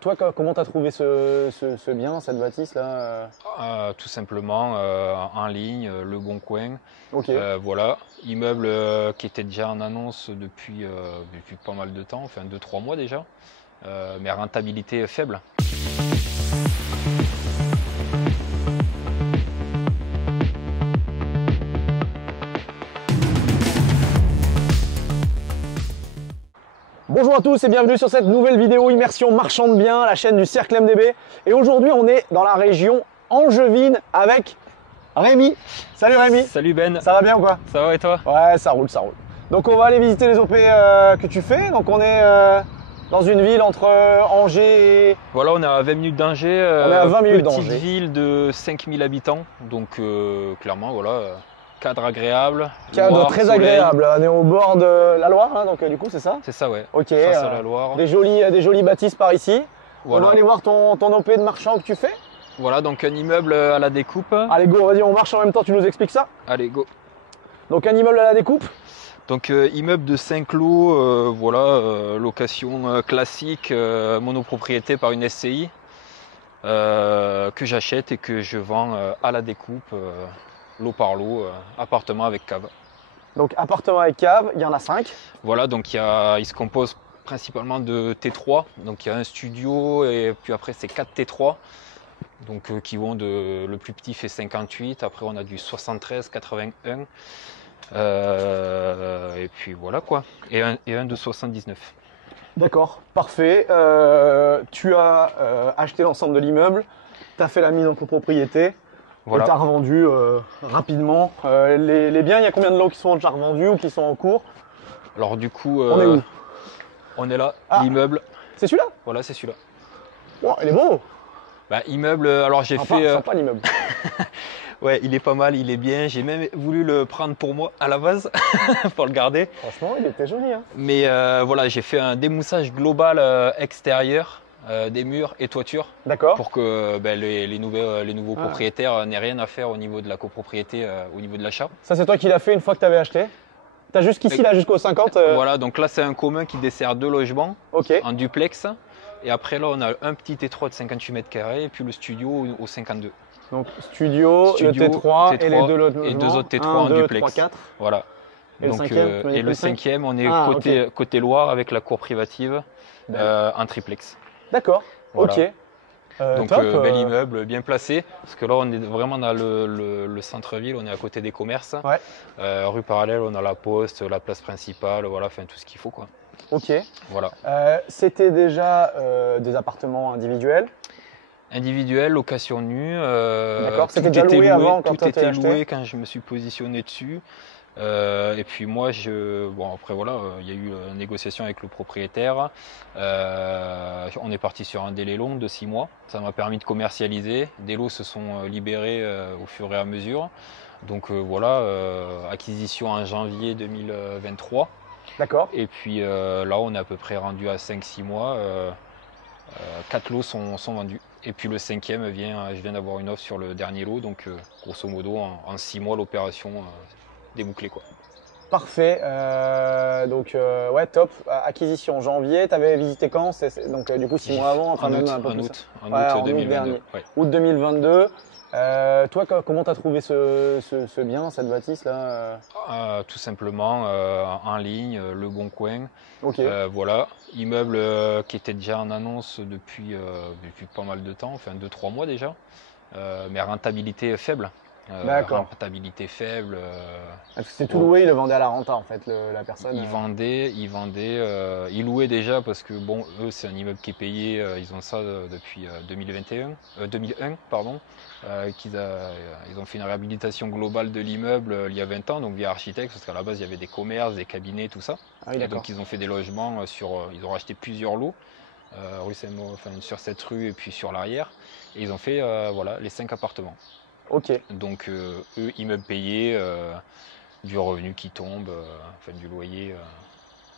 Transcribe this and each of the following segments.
Toi, comment tu as trouvé ce bien, cette bâtisse là? Tout simplement en ligne, Le Bon Coin. Ok. Voilà, immeuble qui était déjà en annonce depuis pas mal de temps, enfin 2-3 mois déjà, mais rentabilité faible. Bonjour à tous et bienvenue sur cette nouvelle vidéo Immersion Marchand de Biens, la chaîne du Cercle MDB. Et aujourd'hui, on est dans la région angevine avec Rémi. Salut Rémi. Salut Ben, Ça va bien ou quoi? ça va et toi? Ouais, ça roule, ça roule. Donc on va aller visiter les OP que tu fais. Donc on est dans une ville entre Angers et... Voilà, on est à 20 minutes d'Angers, On est à 20 minutes petite d'Angers. ville de 5000 habitants, donc clairement voilà, cadre agréable, Cadre Loire, très soleil. agréable. On est au bord de la Loire, hein, donc du coup c'est ça? C'est ça, ouais, Ok. face à la Loire. Des jolies bâtisses par ici. On Voilà. va aller voir ton OP de marchand que tu fais. Voilà, donc un immeuble à la découpe. Allez go, vas-y, on marche en même temps, tu nous expliques ça. Allez, go. Donc un immeuble à la découpe. Donc immeuble de 5 lots, voilà, location classique, monopropriété par une SCI, que j'achète et que je vends à la découpe, lot par lot, appartement avec cave. Donc appartement avec cave, il y en a 5. Voilà, donc il se compose principalement de T3, donc il y a un studio et puis après c'est 4 T3, donc qui vont le plus petit fait 58, après on a du 73, 81. Et puis voilà quoi. Et un de 79. D'accord, parfait. Tu as acheté l'ensemble de l'immeuble, tu as fait la mise en copropriété et Voilà. tu as revendu rapidement. Les biens, il y a combien de lots qui sont déjà revendus ou qui sont en cours? Alors du coup, On est où? on est là, Ah. l'immeuble. C'est celui-là? Voilà, c'est celui-là. Wow, il est beau. Bah, immeuble, alors j'ai Sympa, fait. sympa l'immeuble. Ouais, il est pas mal, il est bien. J'ai même voulu le prendre pour moi à la base, pour le garder. Franchement, il était joli. Hein. Mais voilà, j'ai fait un démoussage global extérieur, des murs et toiture, D'accord. pour que les nouveaux Ah. propriétaires n'aient rien à faire au niveau de la copropriété, au niveau de l'achat. Ça, c'est toi qui l'as fait une fois que tu avais acheté? T'as jusqu'ici, là, jusqu'au 50 Voilà, donc là c'est un commun qui dessert 2 logements Ok. en duplex. Et après là on a un petit T3 de 58 mètres carrés et puis le studio au 52. Donc studio, le Studio, T3 et les T3 deux logements. et 2 autres T3 1, en 2, duplex. 3, 4. Voilà. Et le Donc, cinquième, tu m'as dit et le cinq. cinquième, on est Ah, côté Loire avec la cour privative en triplex. D'accord, Voilà. ok. Donc top. bel immeuble, bien placé, parce que là on est vraiment dans le centre-ville, on est à côté des commerces. Ouais. Rue parallèle, on a la poste, la place principale, voilà, enfin tout ce qu'il faut quoi. Ok. Voilà. C'était déjà des appartements individuels. Individuel, location nue. D'accord. C'était tout déjà était loué avant quand tout toi, tu était l'as acheté? loué quand je me suis positionné dessus. Et puis moi, bon après voilà, il y a eu une négociation avec le propriétaire. On est parti sur un délai long de 6 mois. Ça m'a permis de commercialiser. Des lots se sont libérés au fur et à mesure. Donc voilà, acquisition en janvier 2023. D'accord. Et puis là, on est à peu près rendu à 5-6 mois. 4 lots sont vendus. Et puis le cinquième je viens d'avoir une offre sur le dernier lot. Donc grosso modo, en 6 mois, l'opération débouclée quoi. Parfait. Donc ouais, top. Acquisition janvier. T'avais visité quand? Donc du coup 6 mois avant, enfin En même août, un peu en plus. août, en Ouais, août en août 2022. dernier. Ouais. Août 2022. Toi, comment t'as trouvé ce bien, cette bâtisse là? Tout simplement en ligne, Le Bon Coin. Ok. Voilà, immeuble qui était déjà en annonce depuis pas mal de temps, enfin 2-3 mois déjà, mais rentabilité faible. D'accord. Rentabilité faible. C'est tout loué, il le vendait à la renta en fait, la personne. Ils louaient déjà parce que bon, eux c'est un immeuble qui est payé, ils ont ça depuis 2001, pardon. Ils ont fait une réhabilitation globale de l'immeuble il y a 20 ans, donc via architecte, parce qu'à la base il y avait des commerces, des cabinets, tout ça. Ah oui, Et d'accord. donc ils ont fait des logements ils ont racheté plusieurs lots, sur cette rue et puis sur l'arrière. Et ils ont fait voilà, les 5 appartements. Ok. Donc eux, immeubles payés, du revenu qui tombe, du loyer,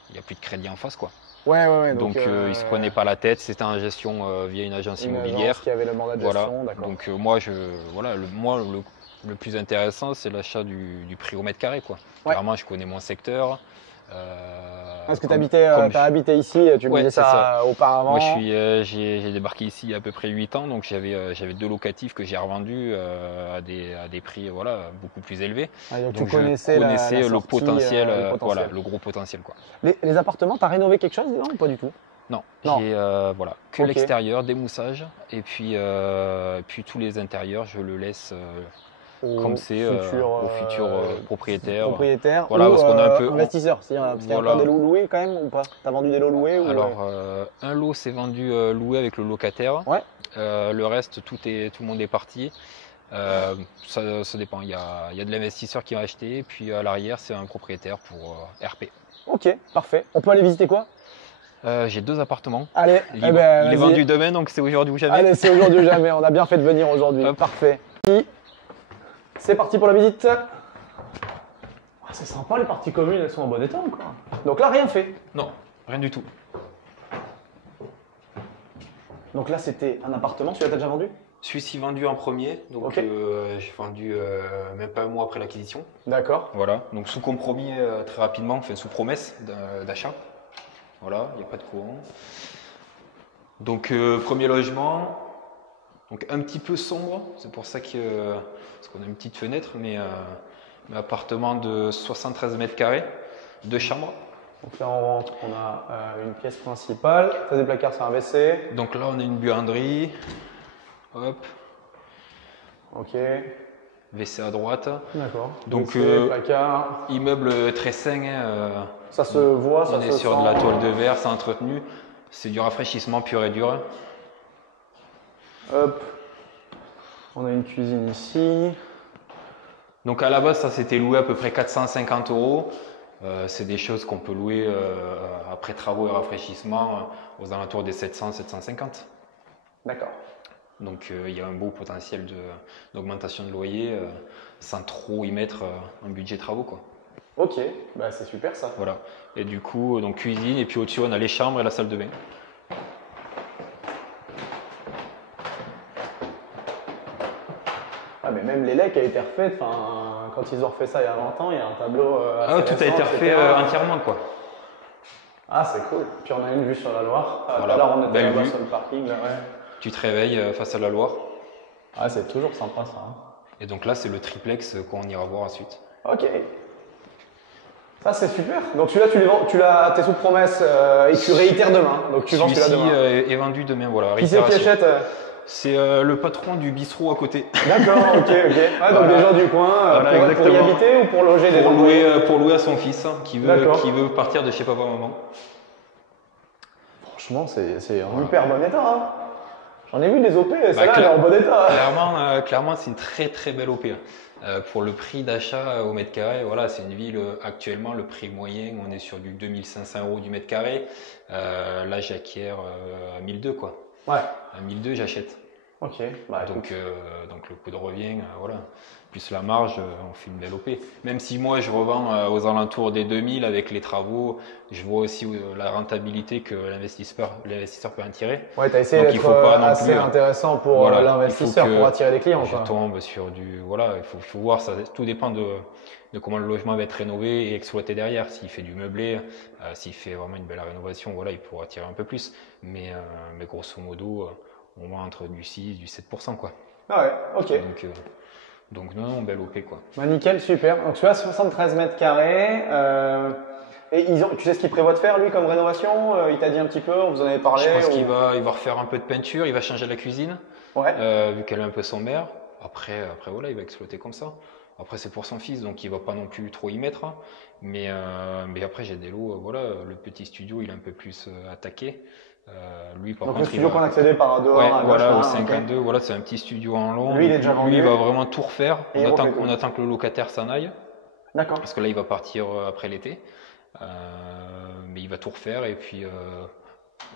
il n'y a plus de crédit en face quoi. Ouais. Donc ils ne se prenaient pas la tête, c'était en gestion via une agence Une immobilière. agence qui avait le mandat de Voilà. gestion, d'accord. Donc le plus intéressant c'est l'achat du prix au mètre carré quoi. Ouais. Clairement je connais mon secteur, Parce que tu as habité ici, tu me disais ça auparavant. Moi, j'ai débarqué ici il y a à peu près 8 ans, donc j'avais 2 locatifs que j'ai revendus à des prix voilà, beaucoup plus élevés. Ah, donc je connaissais connaissais la le sortie, potentiel, le potentiel. voilà, le gros potentiel, quoi. Les appartements, tu as rénové quelque chose dedans ou pas du tout? Non, Non. j'ai voilà, que l'extérieur, démoussage, et puis tous les intérieurs, je le laisse comme c'est au futur propriétaire. Voilà, parce qu'on a un peu investisseur, parce qu'il y a encore des lots loués quand même ou pas? Tu as vendu des lots loués Alors, un lot s'est vendu loué avec le locataire. Ouais. Le reste, tout le monde est parti. Ça dépend. Il y a de l'investisseur qui a acheté, puis à l'arrière, c'est un propriétaire pour RP. Ok, parfait. On peut aller visiter quoi? J'ai 2 appartements. Allez, il est vendu demain, donc c'est aujourd'hui ou jamais. Allez, c'est aujourd'hui ou jamais. On a bien fait de venir aujourd'hui. Parfait. C'est parti pour la visite. C'est sympa, les parties communes, elles sont en bon état encore. Donc là, rien fait. Non, rien du tout. Donc là, c'était un appartement. Celui-là, t'as déjà vendu? Celui-ci vendu en premier, donc j'ai vendu même pas un mois après l'acquisition. D'accord. Voilà, donc sous compromis très rapidement, enfin sous promesse d'achat. Voilà, il n'y a pas de courant. Donc premier logement, donc un petit peu sombre, c'est pour ça parce qu'on a une petite fenêtre, mais appartement de 73 mètres carrés, 2 chambres. Donc là on rentre, on a une pièce principale, ça des placards, c'est un WC. Donc là on a une buanderie, hop. Ok. WC à droite. D'accord. Donc placard. immeuble très sain. Ça se voit, ça on est sur de la toile de verre, c'est entretenu. C'est du rafraîchissement pur et dur. Hop. On a une cuisine ici. Donc à la base, ça s'était loué à peu près 450 €. C'est des choses qu'on peut louer après travaux et rafraîchissement aux alentours des 700-750. D'accord. Donc il y a un beau potentiel d'augmentation de loyer sans trop y mettre un budget travaux, quoi. Ok, bah c'est super ça. Voilà. Et du coup, donc cuisine, et puis au-dessus on a les chambres et la salle de bain. Ah mais même l'élec a été refait, quand ils ont refait ça il y a 20 ans, il y a un tableau tout a été refait entièrement, quoi. Ah c'est cool. Puis on a une vue sur la Loire. Voilà. Là on était là-bas vue. sur le parking. Là, ouais. Tu te réveilles face à la Loire. Ah c'est toujours sympa ça. Hein. Et donc là c'est le triplex qu'on ira voir ensuite. Ok. Ça c'est super. Donc celui-là t'es sous promesse et tu réitères demain. Donc tu vends celui-là demain. Celui-ci est vendu demain, voilà. Qui c'est qui achète C'est le patron du bistrot à côté. D'accord, ok. Ouais, donc des gens du coin pour y habiter ou pour loger des gens pour louer à son fils qui veut partir de chez papa maman. Franchement, c'est en hyper bon état. Hein. J'en ai vu des OP, celle-là elle est en bon état. Clairement, c'est une très très belle OP. Pour le prix d'achat au mètre carré, voilà, c'est une ville actuellement, le prix moyen, on est sur du 2500 € du mètre carré. Là, j'acquiers à 1200, quoi. Ouais. À 1200, j'achète. Ok. Bah, donc le coût de revient, voilà. Plus la marge, on fait une belle OP. Même si moi, je revends aux alentours des 2000 avec les travaux, je vois aussi la rentabilité que l'investisseur peut en tirer. Ouais, tu as essayé d'être assez intéressant pour l'investisseur, pour attirer des clients. Je tombe sur du... Voilà, il faut voir, ça, tout dépend de comment le logement va être rénové et exploité derrière. S'il fait du meublé, s'il fait vraiment une belle rénovation, voilà, il pourra attirer un peu plus. Mais grosso modo, on va entre du 6 du 7%, quoi. Ah ouais, ok. Donc non, belle OP, quoi. Bah, nickel, super. Donc tu as 73 mètres carrés. Et tu sais ce qu'il prévoit de faire lui comme rénovation? Il t'a dit un petit peu, vous en avez parlé? Je pense qu'il va refaire un peu de peinture, il va changer la cuisine, vu qu'elle est un peu sombre. Après voilà, il va exploiter comme ça. Après c'est pour son fils, donc il va pas non plus trop y mettre. Mais après j'ai des lots, voilà, le petit studio il est un peu plus attaqué. Lui, par donc contre, le studio qu'on accédait par dehors, voilà, au 52, voilà, c'est un petit studio en long. Lui, il est déjà vendu. Lui, il va vraiment tout refaire. On attend que le locataire s'en aille. D'accord. Parce que là, il va partir après l'été. Mais il va tout refaire. Et puis,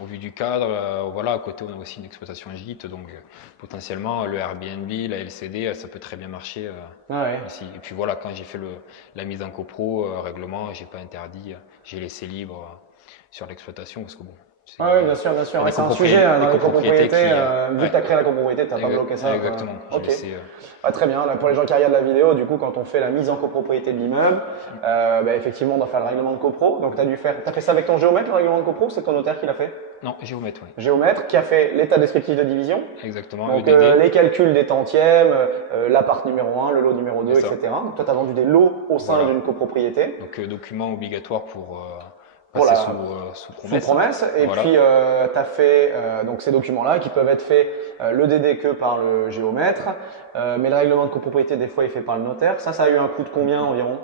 au vu du cadre, voilà, à côté, on a aussi une exploitation gîte. Donc, potentiellement, le Airbnb, la LCD, ça peut très bien marcher ici. Et puis, voilà, quand j'ai fait la mise en copro, règlement, j'ai pas interdit, j'ai laissé libre sur l'exploitation. Parce que bon, Oui, bien sûr, bien sûr. Ouais, c'est un sujet dans les copropriétés. Vu que tu as créé la copropriété, tu n'as pas bloqué ça. Exactement. Ok. Très bien. Là, pour les gens qui regardent la vidéo, du coup, quand on fait la mise en copropriété de l'immeuble, effectivement, on doit faire le règlement de copro. Donc, tu as fait ça avec ton géomètre, le règlement de copro, c'est ton notaire qui l'a fait? Non, géomètre, oui. Géomètre qui a fait l'état descriptif de division. Exactement. Donc, les calculs des tantièmes, l'appart numéro 1, le lot numéro 2, etc. Donc, toi, tu as vendu des lots au sein d'une copropriété. Donc, document obligatoire pour sous promesse. Et puis, tu as fait donc ces documents-là qui peuvent être faits le DD que par le géomètre, mais le règlement de copropriété, des fois, est fait par le notaire. Ça a eu un coût de combien environ?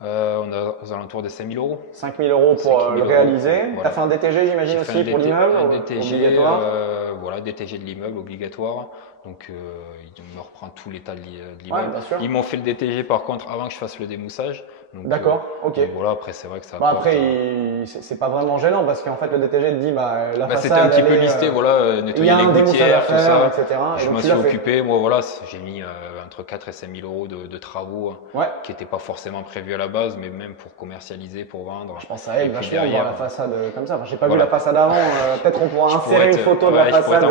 On a aux alentours de 5 000 euros. 5 000 euros pour le réaliser. Tu as fait un DTG, j'imagine, aussi pour l'immeuble? Un DTG, obligatoire. Voilà, DTG de l'immeuble obligatoire. Donc, il me reprend tout l'état de l'immeuble. Ouais, bien sûr. Ils m'ont fait le DTG par contre avant que je fasse le démoussage. D'accord, ok. Donc voilà, après c'est vrai que ça. Après, c'est pas vraiment gênant parce qu'en fait le DTG te dit la façade. C'était un petit peu listé, voilà, nettoyer les gouttières, tout ça. Etc. Je m'en suis occupé. Moi, voilà, j'ai mis entre 4 et 5 000 euros de travaux qui n'étaient pas forcément prévus à la base, mais même pour commercialiser, pour vendre. Je pense que ça aide vachement de voir la façade comme ça. Enfin, j'ai pas vu la façade avant. Peut-être on pourra insérer une photo de la façade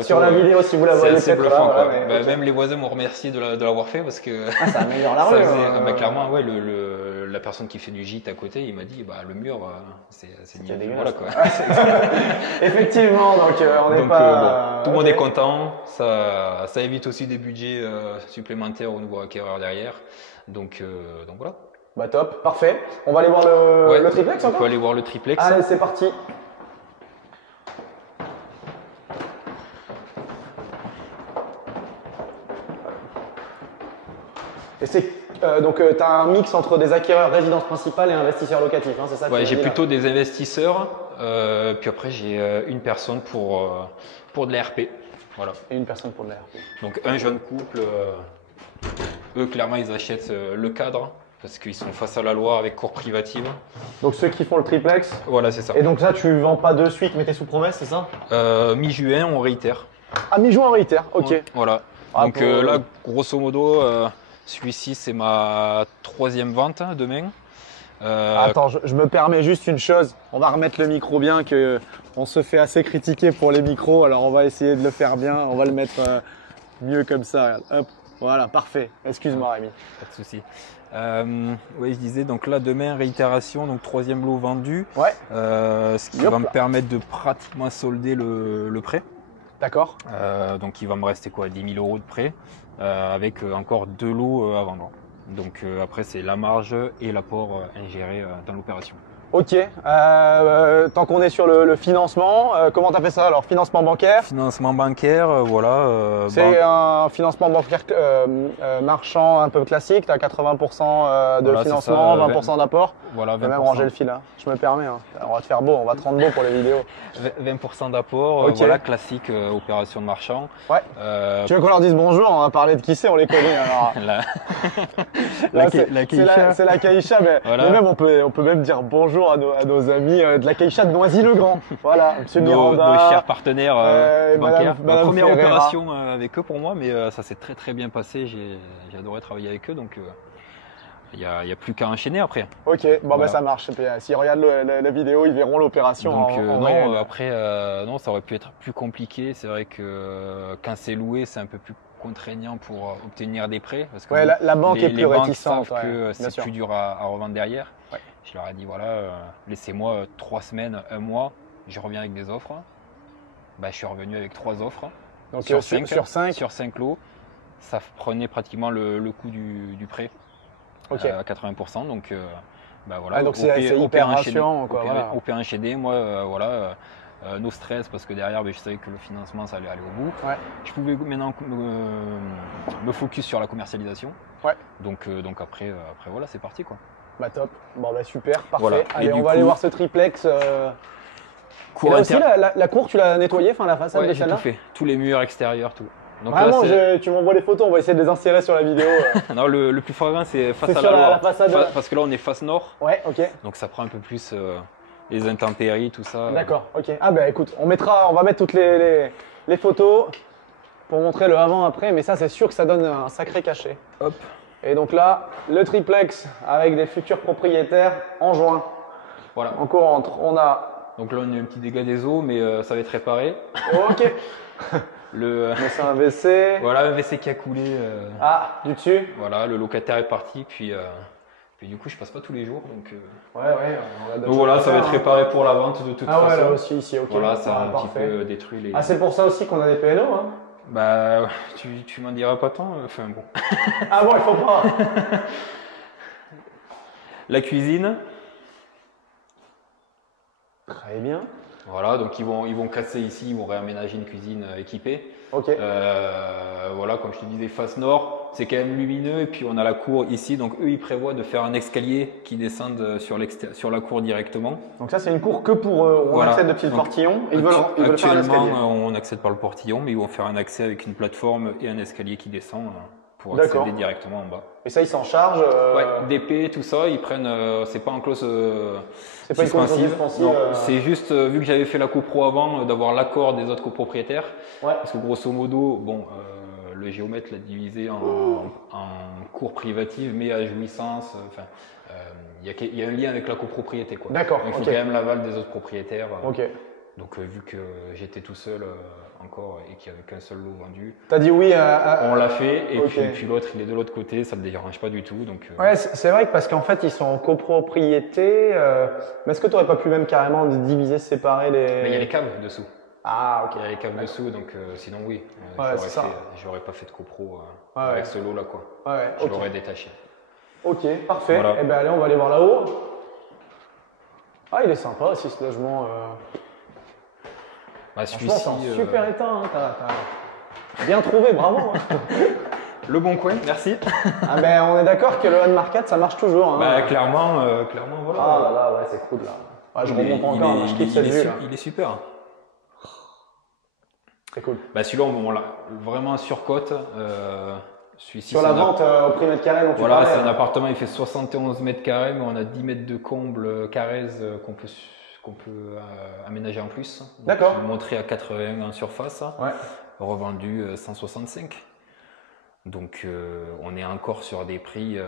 sur la vidéo si vous la voyez. C'est bluffant, quoi. Même les voisins m'ont remercié de l'avoir fait parce que ça améliore la rue. Clairement, ouais, la personne qui fait du gîte à côté, il m'a dit le mur, c'est nickel. Voilà, quoi. Effectivement, donc on n'est pas. Tout le monde est content. Ça évite aussi des budgets supplémentaires au nouveau acquéreur derrière. Donc voilà. Bah top, parfait. On va aller voir le triplex encore. On peut aller voir le triplex. Allez, c'est parti. Et c'est donc tu as un mix entre des acquéreurs résidence principale et investisseurs locatifs, hein, c'est ça? Ouais, j'ai plutôt des investisseurs, puis après j'ai une personne pour de l'ARP. Voilà. Et une personne pour de l'ARP. Donc un jeune couple, eux clairement ils achètent le cadre parce qu'ils sont face à la loi avec cour privative. Donc ceux qui font le triplex. Voilà, c'est ça. Et donc ça tu vends pas de suite mais t'es sous promesse, c'est ça? Mi-juin on réitère. Ah, mi-juin on réitère, ok. Voilà. Donc là grosso modo celui-ci c'est ma 3e vente demain. Attends, je me permets juste une chose. On va remettre le micro bien, que on se fait assez critiquer pour les micros. Alors on va essayer de le faire bien. On va le mettre mieux comme ça. Regarde. Hop, voilà, parfait. Excuse-moi Rémi. Pas de souci. Oui, je disais donc là demain réitération, donc 3e lot vendu. Ouais. Ce qui va me permettre de pratiquement solder le prêt. D'accord. Donc il va me rester quoi, 10 000 euros de prêt avec encore 2 lots à vendre. Donc après c'est la marge et l'apport ingéré dans l'opération. Ok, tant qu'on est sur le financement, comment tu as fait ça alors? Financement bancaire? Financement bancaire, voilà. C'est un financement bancaire marchand un peu classique, tu as 80% de financement, 20% d'apport. Voilà, 20%. Je vais même ranger le fil, hein. Je me permets. Hein. On va te faire beau, on va te rendre beau pour les vidéos. 20% d'apport, voilà, classique opération de marchand. Ouais. Tu veux qu'on leur dise bonjour? On va parler de qui c'est, on les connaît. Alors. La Keisha. C'est la Keisha, mais, voilà. Mais même on peut même dire bonjour à nos amis de la Keisha de Noisy-le-Grand. Voilà, monsieur Miranda. Nos chers partenaires bancaires. Madame Première Ferreira. opération avec eux pour moi, mais ça s'est très bien passé. J'ai adoré travailler avec eux, donc il y a plus qu'à enchaîner après. Ok, bon voilà. Ça marche. S'ils regardent la vidéo, ils verront l'opération. Donc non, après non, ça aurait pu être plus compliqué. C'est vrai que quand c'est loué, c'est un peu plus contraignant pour obtenir des prêts. Parce que la banque est plus réticente. Savent que c'est plus dur à revendre derrière. Ouais. Je leur ai dit voilà, laissez-moi 3 semaines, 1 mois, je reviens avec des offres. Je suis revenu avec 3 offres. Donc sur 5 lots, ça prenait pratiquement le coût du prêt à 80%. Donc voilà. Donc c'est hyper rassurant. OP enchaîné, moi voilà. No stress parce que derrière je savais que le financement ça allait aller au bout. Ouais. Je pouvais maintenant me focus sur la commercialisation. Ouais. Donc après voilà, c'est parti quoi. Bah top, bon super, parfait. Voilà. Allez, on va aller voir ce triplex. Et là aussi la cour tu l'as nettoyée, enfin la façade de celle-là? Tout fait, tous les murs extérieurs, tout. Donc vraiment, tu m'envoies les photos, on va essayer de les insérer sur la vidéo. Non, le plus flagrant c'est face à la Loire. Parce que là on est face nord. Ouais, ok. Donc ça prend un peu plus les intempéries, tout ça. D'accord, ok. Ah bah écoute, on va mettre toutes les photos pour montrer le avant-après, mais ça c'est sûr que ça donne un sacré cachet. Hop. Et donc là, le triplex avec des futurs propriétaires en juin. Voilà. Donc on rentre, on a Donc là, on a un petit dégât des eaux, mais ça va être réparé. Ok. Le, Mais c'est un WC. voilà, un WC qui a coulé. Ah, du dessus. Voilà, le locataire est parti, puis du coup, je passe pas tous les jours. Donc Ouais, on a d'autres donc voilà, choses ça à va faire, être réparé pour la vente de toute Ah ouais, façon. là aussi, ici, ok. Voilà, ça a un petit parfait. peu détruit les. Ah, c'est pour ça aussi qu'on a des PNO, hein. Bah, tu m'en diras pas tant. Enfin bon. Ah bon, il faut pas. La cuisine. Très bien. Voilà, donc ils vont casser ici, ils vont réaménager une cuisine équipée. Ok. Voilà, comme je te disais, face nord, c'est quand même lumineux et puis on a la cour ici, donc eux ils prévoient de faire un escalier qui descende sur la cour directement. Donc ça, c'est une cour que pour on Voilà. accède depuis le Donc, portillon. Ils veulent faire un Actuellement, escalier. on accède par le portillon, mais ils vont faire un accès avec une plateforme et un escalier qui descend pour D'accord. accéder directement en bas. Et ça, ils s'en chargent. Ouais, DP, tout ça, ils prennent. C'est pas en clause C'est pas une clause suspensive. suspensive. Non, c'est juste vu que j'avais fait la copro avant, d'avoir l'accord des autres copropriétaires. Ouais. Parce que grosso modo, bon, le géomètre l'a divisé en cours privative, mais à jouissance. Enfin, il y a un lien avec la copropriété, quoi. D'accord. Il faut Ok. quand même l'aval des autres propriétaires. Ok. Donc vu que j'étais tout seul encore et qu'il n'y avait qu'un seul lot vendu, T'as dit oui on l'a fait et ok. puis l'autre il est de l'autre côté, ça ne me dérange pas du tout. Donc, Ouais, c'est vrai que parce qu'en fait, ils sont en copropriété. Mais est-ce que tu n'aurais pas pu même carrément diviser, séparer les. mais il y a les caves dessous. Ah, ok. Il y a les caves dessous, donc sinon oui, Ouais, c'est ça. j'aurais pas fait de copro Ouais, avec ouais. ce lot là quoi. Ouais, Je ok. l'aurais détaché. Ok, parfait. Voilà. Eh ben allez, on va aller voir là-haut. Ah, il est sympa aussi ce logement. Bah, Franchement, c'est celui-ci, un super état. Hein. T'as bien trouvé, bravo. Hein. le bon coin, merci. Ah ben, on est d'accord que le Market, ça marche toujours. Hein. Bah, clairement, voilà. Ah là là, ouais, c'est cool là. Ouais, je remonte encore, moi, je kiffe cette vue là. Il est super. C'est cool. Bah, celui-là, on l'a vraiment surcote. Celui-ci, Sur la vente au prix mètre carré dont tu voilà, parlais. c'est un appartement, il fait 71 mètres carrés, mais on a 10 mètres de comble carrés qu'on peut aménager en plus. D'accord. Montré à 80 en surface, Ouais. revendu 165. Donc on est encore sur des prix,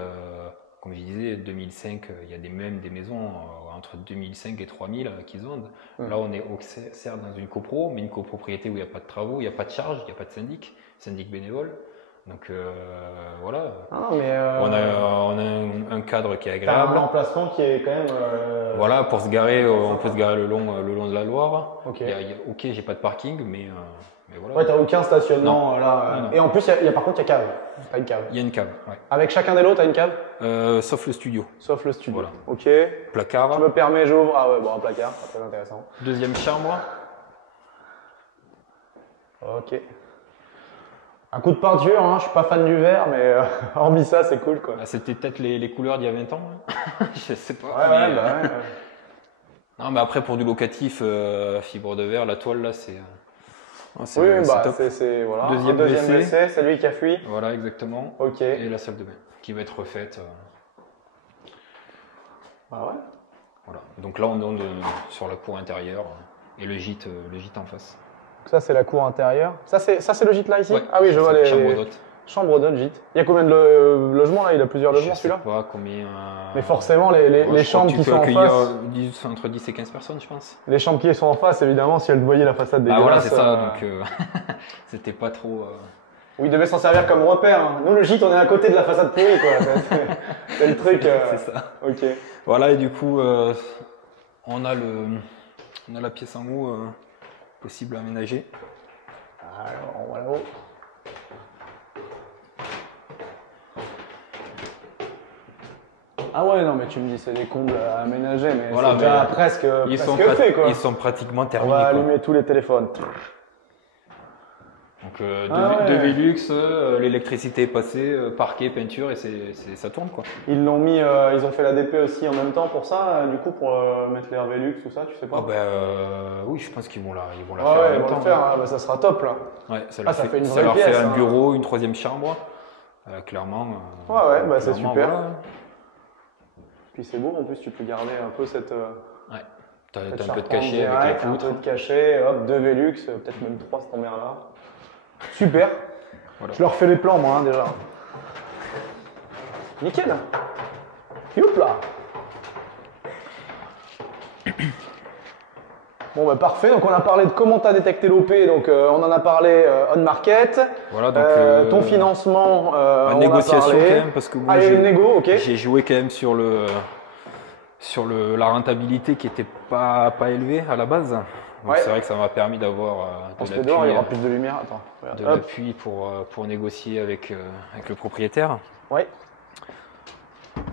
comme je disais, 2005, il y a même des maisons entre 2005 et 3000 qui se vendent. Là on est certes dans une copro, mais une copropriété où il n'y a pas de travaux, il n'y a pas de charge, il n'y a pas de syndic bénévole. Donc voilà, Ah, mais on a un cadre qui est t'as un agréable. emplacement qui est quand même. Voilà, pour se garer, on peut se garer le long de la Loire. Ok. Ok, j'ai pas de parking, mais voilà. Ouais, t'as aucun stationnement là. Non. Et en plus, par contre, il y a cave. T'as une cave. Il y a une cave, ouais. Avec chacun des lots, t'as une cave. Sauf le studio. Sauf le studio. Voilà. Ok. Je Placard. me permets, j'ouvre. Ah ouais, bon, un placard, pas très intéressant. Deuxième chambre. Ok. Un coup de peinture, hein, je suis pas fan du vert, mais hormis ça, c'est cool quoi. Ah, c'était peut-être les couleurs d'il y a 20 ans. Hein. Je sais pas. Ouais, mais, ouais, bah ouais. Non, mais après, pour du locatif, fibre de verre, la toile là, c'est. Oui, bah top. c'est voilà. Deuxième Un deuxième WC. WC, c'est lui qui a fui. Voilà, exactement. Ok. Et la salle de bain qui va être refaite. Ah ouais. Voilà. Donc là, on est sur la cour intérieure et le gîte en face. Donc ça, c'est la cour intérieure. Ça, c'est le gîte là ici. Ouais. Ah oui, je vois les Chambre d'hôte. chambres d'hôte, gîte. Il y a combien de logements là? Il a plusieurs logements Je sais celui-là. pas combien. Mais forcément, les chambres qui sont en accueillir face. entre 10 et 15 personnes, je pense. Les chambres qui sont en face, évidemment, si elles voyaient la façade Ah voilà, dégueulasse. c'est ça. Donc c'était pas trop. Oui, ils devaient s'en servir comme repère. Hein. Nous, le gîte, on est à côté de la façade pourrie, quoi. C'est le truc. C'est ça. Ok. Voilà, et du coup, on a la pièce en haut possible à aménager. Alors, on va là-haut. Ah ouais, non, mais tu me dis c'est des combles à aménager, mais Voilà, c'est déjà mais presque Ils fait, quoi. sont pratiquement On terminés. va Quoi. allumer tous les téléphones. Donc Ah deux ouais. Velux, l'électricité est passée, parquet, peinture et ça tourne quoi. Ils l'ont mis, ils ont fait la DP aussi en même temps pour ça, du coup pour mettre les Velux, tout ça, tu sais pas. Ah ben oui, je pense qu'ils vont la Ouais, faire en ouais, même ils vont temps. le faire, hein. Bah, ça sera top là. Ouais, ça Ah, ça fait une vraie leur pièce, fait un hein. bureau, une troisième chambre, clairement. Ouais, ouais, bah c'est clairement, super. voilà. Puis c'est beau, en plus tu peux garder un peu cette. Ouais. T'as cette un peu de charpente cachet avec direct, la un poutre. peu de cachet, hop, 2 Velux, peut-être même 3 cette mère là. Super. Voilà. Je leur fais les plans moi hein, déjà. Nickel. Youp là. Bon, bah, parfait. Donc, on a parlé de comment tu as détecté l'OP. Donc, on en a parlé on market. Voilà, donc, ton financement, on a négociation parlé. quand même, parce que bon, Allez, une négo, ok. j'ai joué quand même sur la rentabilité qui n'était pas élevée à la base. Donc Ouais. c'est vrai que ça m'a permis d'avoir On se met dehors, il y aura plus de lumière. Attends. Regarde. de Hop. l'appui pour négocier avec le propriétaire. Ouais.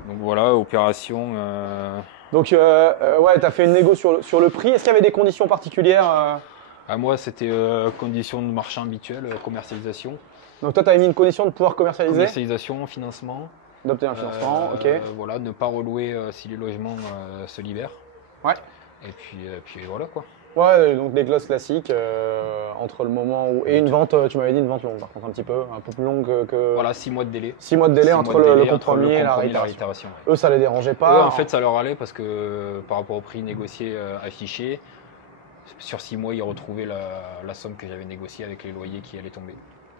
Donc voilà, opération. Donc, ouais, tu as fait une négo sur le prix. Est-ce qu'il y avait des conditions particulières À moi, c'était conditions de marchand habituel, commercialisation. Donc, toi, tu avais mis une condition de pouvoir commercialiser, Commercialisation, financement. d'obtenir un financement, ok. Voilà, ne pas relouer si les logements se libèrent. Ouais. Et puis voilà quoi. Ouais, donc des clauses classiques entre le moment où. Et une vente, tu m'avais dit une vente longue, par contre, un peu plus longue que. Voilà, 6 mois de délai. 6 mois de délai 6 entre mois de le délai compromis et la réitération. réitération, ouais. Eux, ça les dérangeait pas. Eux, en fait, ça leur allait parce que par rapport au prix négocié affiché, sur 6 mois, ils retrouvaient la somme que j'avais négociée avec les loyers qui allaient tomber.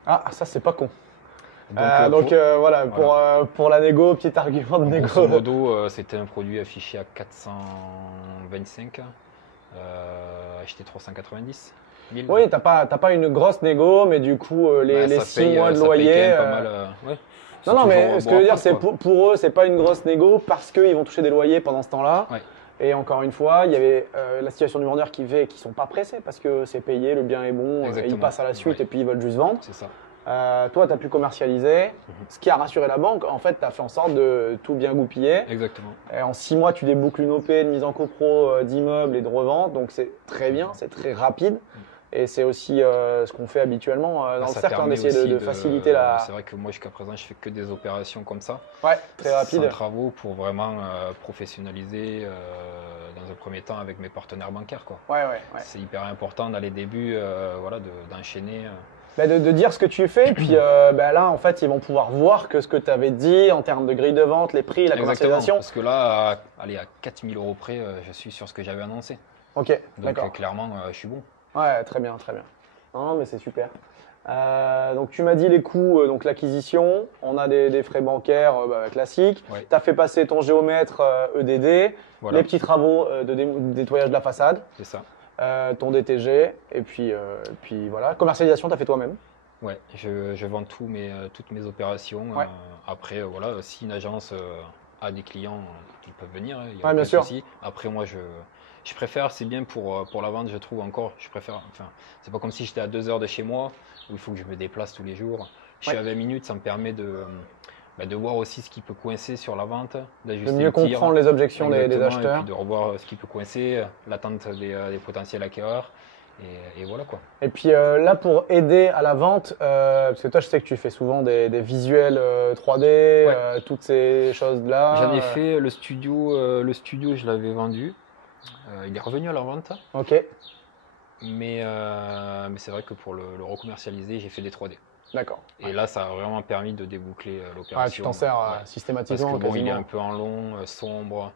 Ah, ça, c'est pas con. Donc, Voilà, pour la négo, petit argument de négo. grosso modo, c'était un produit affiché à 425, acheté 390 000. Oui, t'as pas une grosse négo, mais du coup, les ça 6 paye, mois de ça paye loyer. quand même pas mal, ouais. C'est Non, mais toujours ce que je veux bon dire, à c'est prendre, quoi. pour eux, c'est pas une grosse négo parce qu'ils vont toucher des loyers pendant ce temps-là. Ouais. Et encore une fois, il y avait la situation du vendeur qui fait qu'ils sont pas pressés parce que c'est payé, le bien est bon, et ils Exactement. passent à la suite Ouais. et puis ils veulent juste vendre. C'est ça. Toi, tu as pu commercialiser, ce qui a rassuré la banque. En fait, tu as fait en sorte de tout bien goupiller. Exactement. Et en 6 mois, tu déboucles une OP de mise en copro d'immeubles et de revente. Donc, c'est très bien, c'est très rapide. Et c'est aussi ce qu'on fait habituellement dans le Ça cercle, permet d'essayer aussi de faciliter la. C'est vrai que moi, jusqu'à présent, je fais que des opérations comme ça. Ouais, très rapide. Sans travaux pour vraiment professionnaliser dans un premier temps avec mes partenaires bancaires, quoi. Ouais. C'est hyper important dans les débuts, voilà, d'enchaîner. Bah, de dire ce que tu fais, puis là, en fait, ils vont pouvoir voir que ce que tu avais dit en termes de grille de vente, les prix, la Exactement, commercialisation. parce que là, à 4 000 € près, je suis sur ce que j'avais annoncé. Ok, Donc d'accord. clairement, je suis bon. Ouais, très bien. Non, mais c'est super. Donc, tu m'as dit les coûts, donc l'acquisition, on a des frais bancaires classiques. Ouais. Tu as fait passer ton géomètre EDD, Voilà, les petits travaux de nettoyage de la façade, c'est ça. ton DTG, et puis voilà. Commercialisation, tu as fait toi-même. Ouais, je vends toutes mes opérations. Ouais. Après, voilà, si une agence a des clients, ils peuvent venir, il n'y a Ouais, aucun bien sûr. souci. Après, moi, je préfère, c'est bien pour la vente, je trouve encore. Je préfère, enfin, c'est pas comme si j'étais à 2 heures de chez moi, où il faut que je me déplace tous les jours. Je suis Ouais. à 20 minutes, ça me permet de voir aussi ce qui peut coincer sur la vente, De d'ajuster mieux le tir. comprendre les objections des Exactement, acheteurs. et puis de revoir ce qui peut coincer, l'attente des potentiels acquéreurs. Et voilà quoi. Et puis là, pour aider à la vente, parce que toi, je sais que tu fais souvent des visuels 3D, toutes ces choses-là. J'en ai fait le studio, je l'avais vendu. Il est revenu à la vente, Ok, mais c'est vrai que pour le recommercialiser, j'ai fait des 3D. d'accord. Et là, ça a vraiment permis de déboucler Ah, tu l'opération. t'en sers Ouais. Parce systématiquement, que bon, il est quasiment. un peu en long, sombre.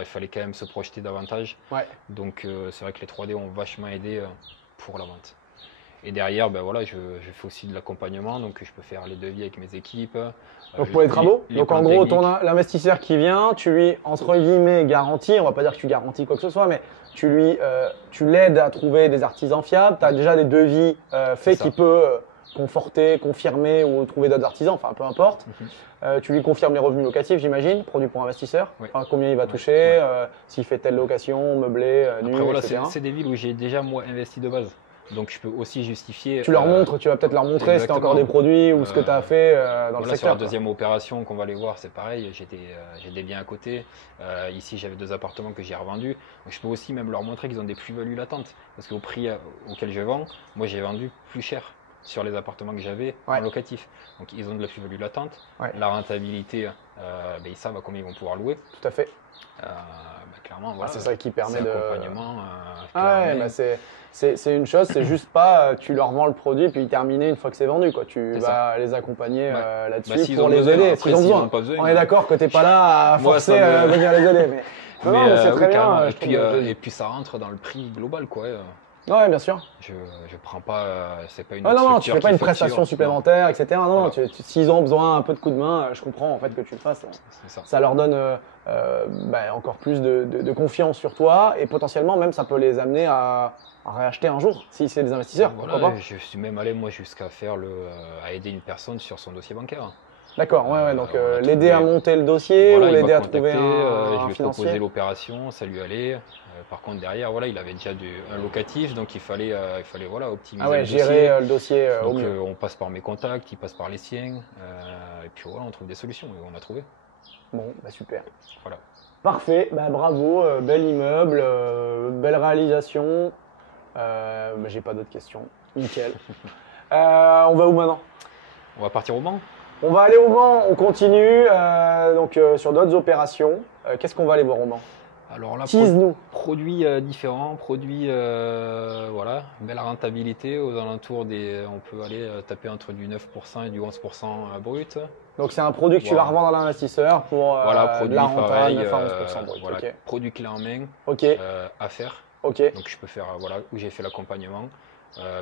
Il fallait quand même se projeter davantage. Ouais. Donc c'est vrai que les 3D ont vachement aidé pour la vente. Et derrière, ben voilà, je fais aussi de l'accompagnement, donc je peux faire les devis avec mes équipes. Donc pour les travaux, donc en plans gros, techniques. l'investisseur qui vient, tu lui, entre guillemets, garantis, on va pas dire que tu garantis quoi que ce soit, mais tu l'aides à trouver des artisans fiables, tu as déjà des devis faits ça. qui peut conforter, confirmer ou trouver d'autres artisans, enfin peu importe. Tu lui confirmes les revenus locatifs, j'imagine, produits pour investisseurs, Oui. enfin, combien il va Ouais, toucher, ouais. S'il fait telle location, meublé, nuit, Après voilà, etc. c'est des villes où j'ai déjà moi investi de base. Donc je peux aussi justifier. Tu leur montres, tu vas peut-être leur montrer si tu as encore des produits ou ce que tu as fait dans le Voilà, sur secteur. la deuxième opération qu'on va aller voir, c'est pareil, j'ai des biens à côté. Ici, j'avais 2 appartements que j'ai revendus. Donc, je peux aussi même leur montrer qu'ils ont des plus-values latentes. Parce qu'au prix auquel je vends, moi j'ai vendu plus cher sur les appartements que j'avais en locatif. Donc ils ont de la plus-value latente. Ouais. La rentabilité, ils savent à combien ils vont pouvoir louer. Tout à fait. Clairement, voilà, C'est ça qui permet de. accompagnement. Ouais, bah c'est une chose, c'est juste pas tu leur vends le produit puis terminé une fois que c'est vendu quoi. Tu C'est vas les accompagner là-dessus Bah, s'ils pour ont les besoin, aider. après, S'ils ont s'ils besoin. ont pas besoin, On est d'accord que t'es pas là à Moi, forcer ça à me- venir les aider. Mais non, mais c'est oui, très carrément. bien. Et je trouve que- puis ça rentre dans le prix global quoi. Ouais, bien sûr. Je prends pas, c'est pas une Ah non, non, tu structure fais pas qui une facture. prestation supplémentaire, etc. Non, non, Voilà. s'ils ont besoin un peu de coup de main, je comprends en fait que tu le fasses. C'est ça. Ça leur donne encore plus de confiance sur toi et potentiellement même ça peut les amener à réacheter un jour si c'est des investisseurs. Voilà, Pourquoi pas? je suis même allé moi jusqu'à faire à aider une personne sur son dossier bancaire. D'accord, ouais, ouais, donc On a l'aider à trouvé- monter le dossier Voilà, ou il m'a l'aider à trouver contacté, je un lui ai financier. proposé l'opération, ça lui allait. Par contre derrière, voilà, il avait déjà un locatif, donc il fallait voilà, optimiser Ah ouais, le gérer dossier. le dossier au Donc mieux. on passe par mes contacts, il passe par les siens, et puis voilà, on trouve des solutions et on a trouvé. Bon, bah super. Voilà. Parfait, bah bravo, bel immeuble, belle réalisation. Bah, j'ai pas d'autres questions. Nickel. On va où maintenant? On va partir au Mans. On va aller au Mans, on continue sur d'autres opérations. Qu'est-ce qu'on va aller voir au Mans? Alors là, Tease-nous. produits différents, voilà, belle rentabilité aux alentours on peut aller taper entre du 9% et du 11% brut. Donc c'est un produit que tu vas Voilà. revendre à l'investisseur pour Voilà, de produit la renta, pareil, 9 à 11% brut. voilà, Ok, produit clé en main, ok, à faire. ok, Donc je peux faire, voilà, où j'ai fait l'accompagnement,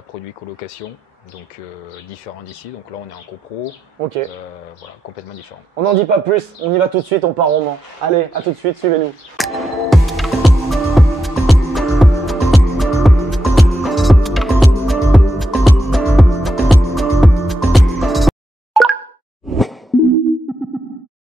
produit colocation, donc différent d'ici. Donc là on est en copro, ok. voilà, complètement différent. On n'en dit pas plus, on y va tout de suite, on part au Mans. Allez, à tout de suite, suivez-nous.